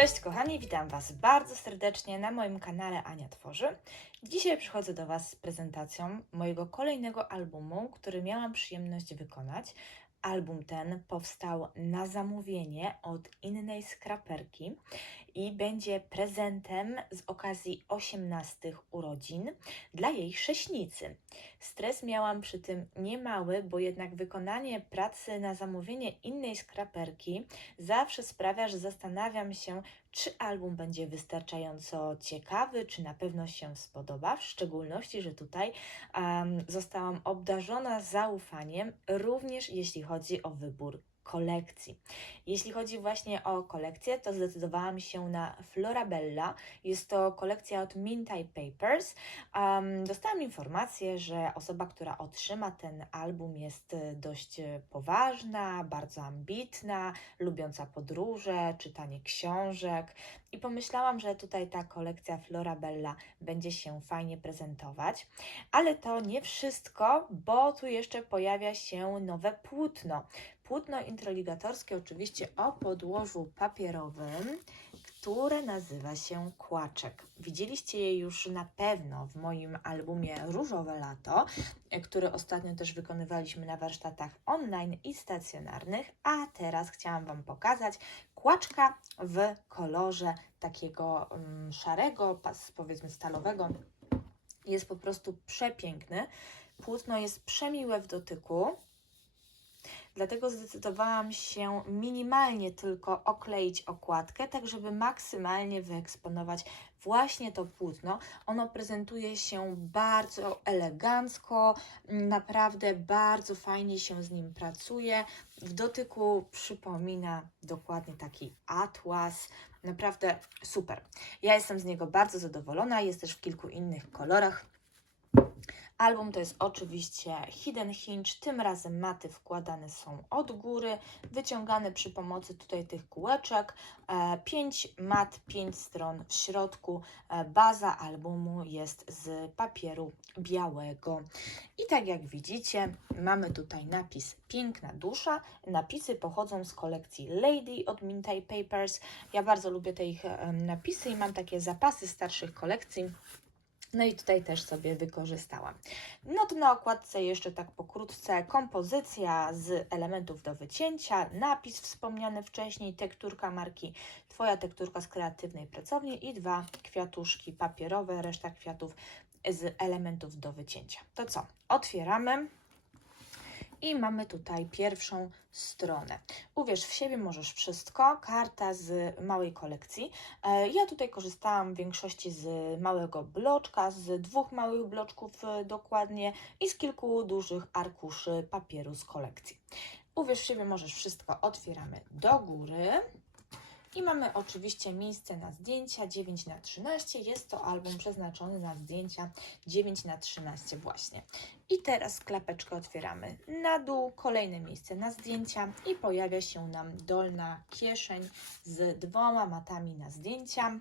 Cześć kochani, witam Was bardzo serdecznie na moim kanale Ania Tworzy. Dzisiaj przychodzę do Was z prezentacją mojego kolejnego albumu, który miałam przyjemność wykonać. Album ten powstał na zamówienie od innej skraperki i będzie prezentem z okazji 18 urodzin dla jej sześnicy. Stres miałam przy tym niemały, bo jednak wykonanie pracy na zamówienie innej skraperki zawsze sprawia, że zastanawiam się, czy album będzie wystarczająco ciekawy, czy na pewno się spodoba, w szczególności, że tutaj um, zostałam obdarzona zaufaniem, również jeśli chodzi o wybór kolekcji. Jeśli chodzi właśnie o kolekcję, to zdecydowałam się na Florabella. Jest to kolekcja od Mintai Papers. Um, dostałam informację, że osoba, która otrzyma ten album jest e, dość e, poważna, bardzo ambitna, lubiąca podróże, czytanie książek i pomyślałam, że tutaj ta kolekcja Florabella będzie się fajnie prezentować. Ale to nie wszystko, bo tu jeszcze pojawia się nowe płótno. Płótno introligatorskie oczywiście o podłożu papierowym, które nazywa się Kłaczek. Widzieliście je już na pewno w moim albumie Różowe Lato, który ostatnio też wykonywaliśmy na warsztatach online i stacjonarnych, a teraz chciałam Wam pokazać kłaczka w kolorze takiego um, szarego, powiedzmy stalowego. Jest po prostu przepiękny. Płótno jest przemiłe w dotyku. Dlatego zdecydowałam się minimalnie tylko okleić okładkę, tak żeby maksymalnie wyeksponować właśnie to płótno. Ono prezentuje się bardzo elegancko, naprawdę bardzo fajnie się z nim pracuje. W dotyku przypomina dokładnie taki atlas. Naprawdę super. Ja jestem z niego bardzo zadowolona. Jest też w kilku innych kolorach. Album to jest oczywiście Hidden Hinge, tym razem maty wkładane są od góry, wyciągane przy pomocy tutaj tych kółeczek. 5 mat, 5 stron w środku. E, baza albumu jest z papieru białego. I tak jak widzicie, mamy tutaj napis Piękna Dusza. Napisy pochodzą z kolekcji Lady od Mintai Papers. Ja bardzo lubię te ich napisy i mam takie zapasy starszych kolekcji. No i tutaj też sobie wykorzystałam. No to na okładce jeszcze tak pokrótce kompozycja z elementów do wycięcia, napis wspomniany wcześniej, tekturka marki Twoja tekturka z kreatywnej pracowni i dwa kwiatuszki papierowe, reszta kwiatów z elementów do wycięcia. To co? Otwieramy. I mamy tutaj pierwszą stronę. Uwierz w siebie, możesz wszystko. Karta z małej kolekcji. E, ja tutaj korzystałam w większości z małego bloczka, z dwóch małych bloczków e, dokładnie i z kilku dużych arkuszy papieru z kolekcji. Uwierz w siebie, możesz wszystko. Otwieramy do góry. I mamy oczywiście miejsce na zdjęcia 9 na 13 Jest to album przeznaczony na zdjęcia 9 na 13 właśnie. I teraz klapeczkę otwieramy na dół, kolejne miejsce na zdjęcia i pojawia się nam dolna kieszeń z dwoma matami na zdjęcia.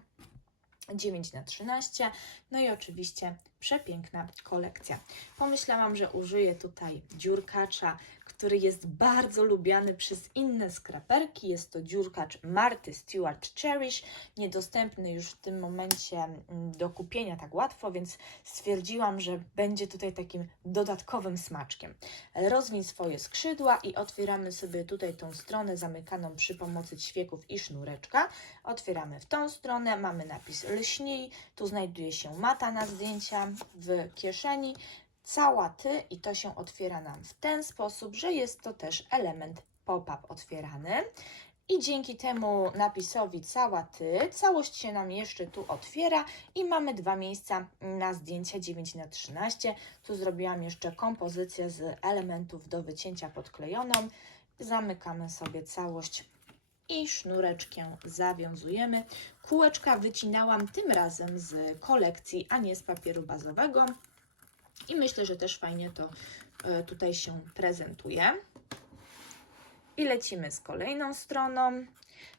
9 na 13 no i oczywiście przepiękna kolekcja. Pomyślałam, że użyję tutaj dziurkacza, który jest bardzo lubiany przez inne skraperki. Jest to dziurkacz Marty Stewart Cherish, niedostępny już w tym momencie mm, do kupienia tak łatwo, więc stwierdziłam, że będzie tutaj takim dodatkowym smaczkiem. Rozwiń swoje skrzydła i otwieramy sobie tutaj tą stronę zamykaną przy pomocy ćwieków i sznureczka. Otwieramy w tą stronę, mamy napis lśnij, tu znajduje się mata na zdjęcia w kieszeni, cała ty i to się otwiera nam w ten sposób, że jest to też element pop-up otwierany. I dzięki temu napisowi cała ty, całość się nam jeszcze tu otwiera i mamy dwa miejsca na zdjęcia 9 na 13 Tu zrobiłam jeszcze kompozycję z elementów do wycięcia podklejoną. Zamykamy sobie całość i sznureczkiem zawiązujemy. Kółeczka wycinałam tym razem z kolekcji, a nie z papieru bazowego. I myślę, że też fajnie to e, tutaj się prezentuje. I lecimy z kolejną stroną.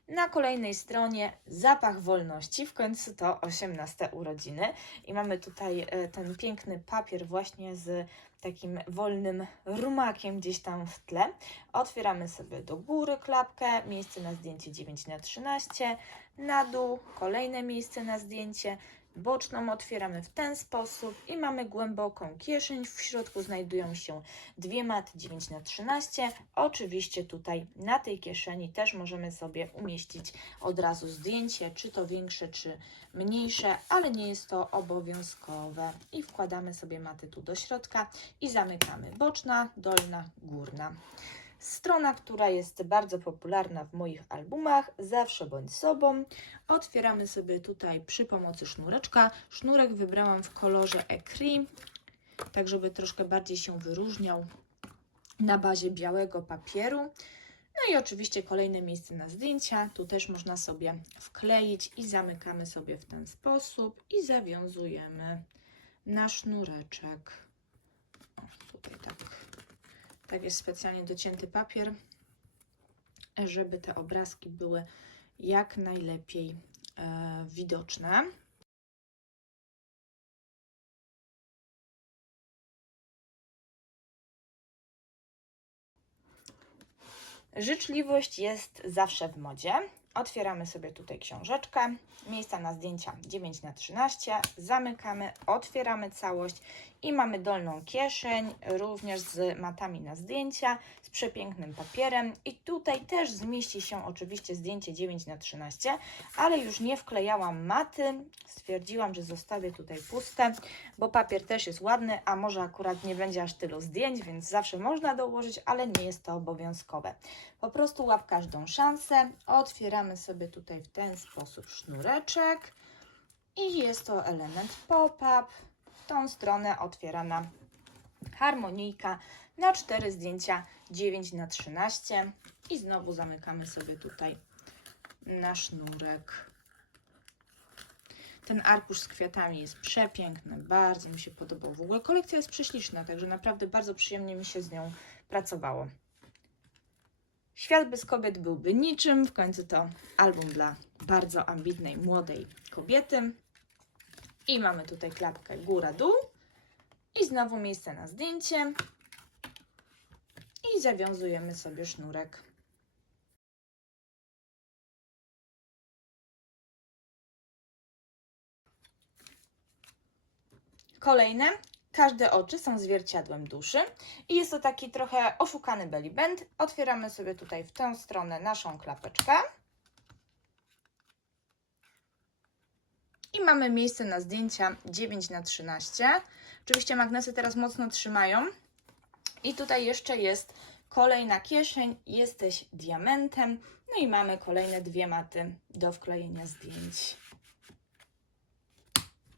Na kolejnej stronie zapach wolności, w końcu to 18 urodziny i mamy tutaj e, ten piękny papier właśnie z takim wolnym rumakiem gdzieś tam w tle. Otwieramy sobie do góry klapkę, miejsce na zdjęcie 9 na 13 na dół, kolejne miejsce na zdjęcie, boczną otwieramy w ten sposób i mamy głęboką kieszeń. W środku znajdują się dwie maty 9 na 13 Oczywiście tutaj na tej kieszeni też możemy sobie umieścić od razu zdjęcie, czy to większe, czy mniejsze, ale nie jest to obowiązkowe. I wkładamy sobie maty tu do środka i zamykamy. Boczna, dolna, górna. Strona, która jest bardzo popularna w moich albumach, zawsze bądź sobą. Otwieramy sobie tutaj przy pomocy sznureczka. Sznurek wybrałam w kolorze Ecri, tak żeby troszkę bardziej się wyróżniał na bazie białego papieru. No i oczywiście kolejne miejsce na zdjęcia. Tu też można sobie wkleić i zamykamy sobie w ten sposób i zawiązujemy na sznureczek. O, tutaj tak tak jest specjalnie docięty papier, żeby te obrazki były jak najlepiej e, widoczne. Życzliwość jest zawsze w modzie. Otwieramy sobie tutaj książeczkę, miejsca na zdjęcia 9 na 13 zamykamy, otwieramy całość i mamy dolną kieszeń, również z matami na zdjęcia, przepięknym papierem i tutaj też zmieści się oczywiście zdjęcie 9 na 13 ale już nie wklejałam maty, stwierdziłam, że zostawię tutaj puste, bo papier też jest ładny, a może akurat nie będzie aż tylu zdjęć, więc zawsze można dołożyć, ale nie jest to obowiązkowe. Po prostu łap każdą szansę, otwieramy sobie tutaj w ten sposób sznureczek i jest to element pop-up, w tą stronę otwierana harmonijka na 4 zdjęcia 9 na 13 i znowu zamykamy sobie tutaj na sznurek. Ten arkusz z kwiatami jest przepiękny, bardzo mi się podobał. W ogóle kolekcja jest prześliczna, także naprawdę bardzo przyjemnie mi się z nią pracowało. Świat bez kobiet byłby niczym. W końcu to album dla bardzo ambitnej, młodej kobiety. I mamy tutaj klapkę góra-dół. I znowu miejsce na zdjęcie. I zawiązujemy sobie sznurek. Kolejne. Każde oczy są zwierciadłem duszy i jest to taki trochę oszukany belly band. Otwieramy sobie tutaj w tę stronę naszą klapeczkę. I mamy miejsce na zdjęcia 9 na 13 Oczywiście magnesy teraz mocno trzymają. I tutaj jeszcze jest kolejna kieszeń. Jesteś diamentem. No i mamy kolejne dwie maty do wklejenia zdjęć.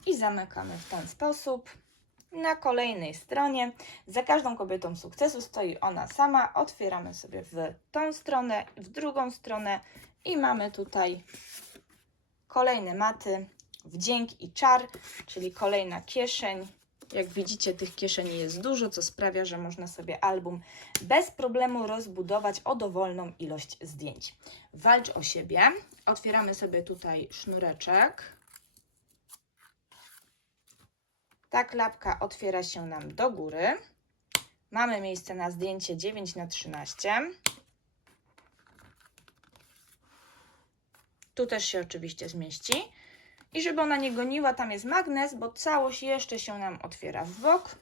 I zamykamy w ten sposób. Na kolejnej stronie za każdą kobietą sukcesu stoi ona sama. Otwieramy sobie w tą stronę, w drugą stronę i mamy tutaj kolejne maty wdzięk i czar, czyli kolejna kieszeń. Jak widzicie, tych kieszeni jest dużo, co sprawia, że można sobie album bez problemu rozbudować o dowolną ilość zdjęć. Walcz o siebie. Otwieramy sobie tutaj sznureczek. Ta klapka otwiera się nam do góry. Mamy miejsce na zdjęcie 9 na 13 Tu też się oczywiście zmieści. I żeby ona nie goniła, tam jest magnes, bo całość jeszcze się nam otwiera w bok.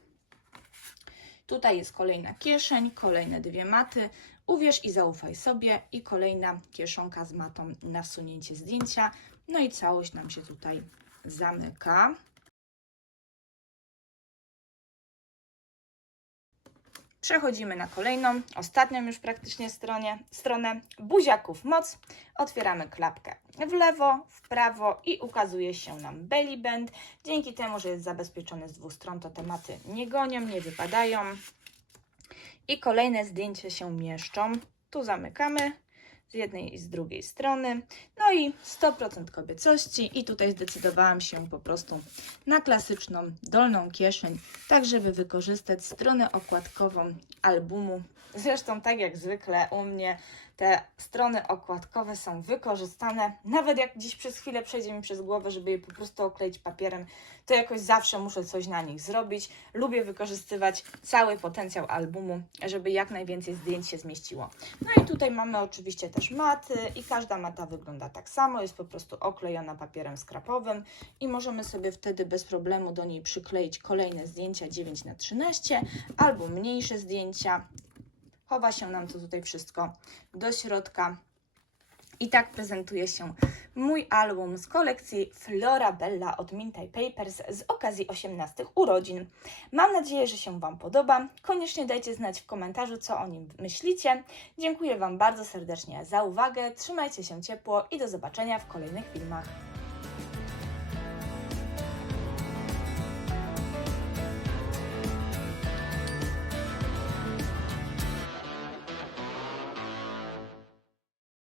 Tutaj jest kolejna kieszeń, kolejne dwie maty. Uwierz i zaufaj sobie. I kolejna kieszonka z matą na sunięcie zdjęcia. No i całość nam się tutaj zamyka. Przechodzimy na kolejną, ostatnią już praktycznie stronie, stronę buziaków moc. Otwieramy klapkę w lewo, w prawo i ukazuje się nam belly band. Dzięki temu, że jest zabezpieczony z dwóch stron, to tematy nie gonią, nie wypadają. I kolejne zdjęcia się mieszczą. Tu zamykamy z jednej i z drugiej strony. No i 100% kobiecości i tutaj zdecydowałam się po prostu na klasyczną dolną kieszeń, tak żeby wykorzystać stronę okładkową albumu. Zresztą tak jak zwykle u mnie te strony okładkowe są wykorzystane. Nawet jak dziś przez chwilę przejdzie mi przez głowę, żeby je po prostu okleić papierem, to jakoś zawsze muszę coś na nich zrobić. Lubię wykorzystywać cały potencjał albumu, żeby jak najwięcej zdjęć się zmieściło. No i tutaj mamy oczywiście też maty i każda mata wygląda tak samo, jest po prostu oklejona papierem skrapowym i możemy sobie wtedy bez problemu do niej przykleić kolejne zdjęcia 9 na 13 albo mniejsze zdjęcia. Chowa się nam to tutaj wszystko do środka. I tak prezentuje się mój album z kolekcji Flora Bella od Minty Papers z okazji 18 urodzin. Mam nadzieję, że się Wam podoba. Koniecznie dajcie znać w komentarzu, co o nim myślicie. Dziękuję Wam bardzo serdecznie za uwagę. Trzymajcie się ciepło i do zobaczenia w kolejnych filmach.